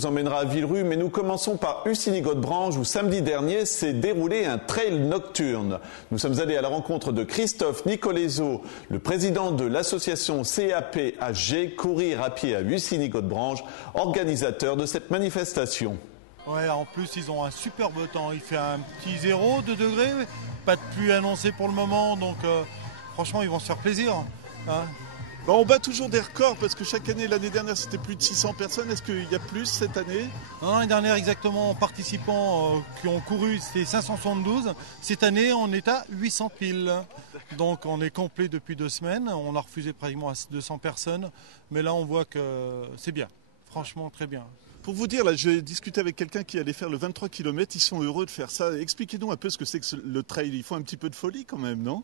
Nous emmènera à Villerue, mais nous commençons par Ussigny-Godebranche où samedi dernier s'est déroulé un trail nocturne. Nous sommes allés à la rencontre de Christophe Nicolezo, le président de l'association CAPHG Courir à pied à Ussigny-Godebranche, organisateur de cette manifestation. Ouais, en plus ils ont un superbe temps, il fait un petit 2 degrés, pas de pluie annoncée pour le moment, donc franchement ils vont se faire plaisir. Hein. On bat toujours des records parce que chaque année, l'année dernière c'était plus de 600 personnes, est-ce qu'il y a plus cette année? Non, l'année dernière exactement, en participants qui ont couru c'était 572, cette année on est à 800 piles. Donc on est complet depuis 2 semaines, on a refusé pratiquement à 200 personnes, mais là on voit que c'est bien, franchement très bien. Pour vous dire, là, j'ai discuté avec quelqu'un qui allait faire le 23 km, ils sont heureux de faire ça. Expliquez-nous un peu ce que c'est que le trail, il faut un petit peu de folie quand même, non?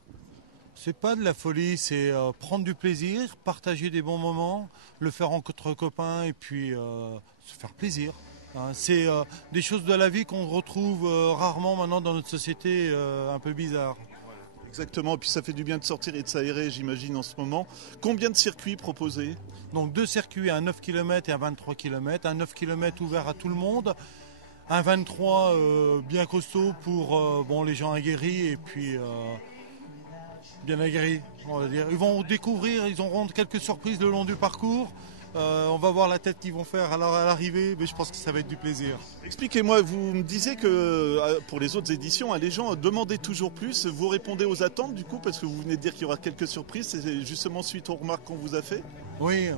C'est pas de la folie, c'est prendre du plaisir, partager des bons moments, le faire entre copains et puis se faire plaisir. Hein. C'est des choses de la vie qu'on retrouve rarement maintenant dans notre société un peu bizarre. Exactement, et puis ça fait du bien de sortir et de s'aérer, j'imagine, en ce moment. Combien de circuits proposés? Donc 2 circuits, un 9 km et un 23 km. Un 9 km ouvert à tout le monde, un 23 bien costaud pour les gens aguerris et puis bien aguerris, on va dire. Ils vont découvrir, ils auront quelques surprises le long du parcours. On va voir la tête qu'ils vont faire à l'arrivée, mais je pense que ça va être du plaisir. Expliquez-moi, vous me disiez que pour les autres éditions, les gens demandaient toujours plus. Vous répondez aux attentes du coup, parce que vous venez de dire qu'il y aura quelques surprises. C'est justement suite aux remarques qu'on vous a fait? Oui,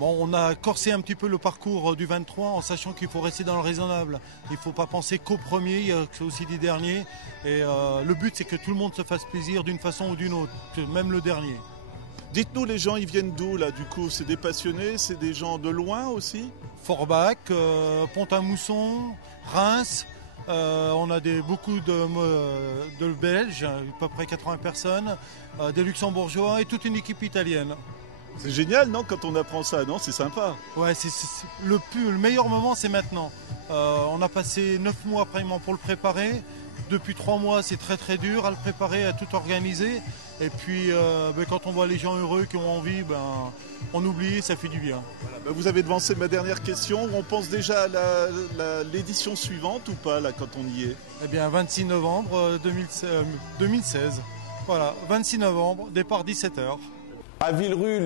on a corsé un petit peu le parcours du 23 en sachant qu'il faut rester dans le raisonnable. Il ne faut pas penser qu'au premier, il y a aussi des derniers. Et le but, c'est que tout le monde se fasse plaisir d'une façon ou d'une autre, même le dernier. Dites-nous, les gens, ils viennent d'où là du coup? C'est des passionnés, c'est des gens de loin aussi? Forbach, Pont-à-Mousson, Reims. On a beaucoup de Belges, à peu près 80 personnes, des Luxembourgeois et toute une équipe italienne. C'est génial, non, quand on apprend ça, non? C'est sympa. Ouais, le meilleur moment, c'est maintenant. On a passé 9 mois pratiquement pour le préparer. Depuis 3 mois, c'est très très dur à le préparer, à tout organiser. Et puis, quand on voit les gens heureux qui ont envie, on oublie, ça fait du bien. Voilà, vous avez devancé ma dernière question. On pense déjà à l'édition suivante ou pas, là, quand on y est? Eh bien, 26 novembre 2016. Voilà, 26 novembre, départ 17h. À Villerue,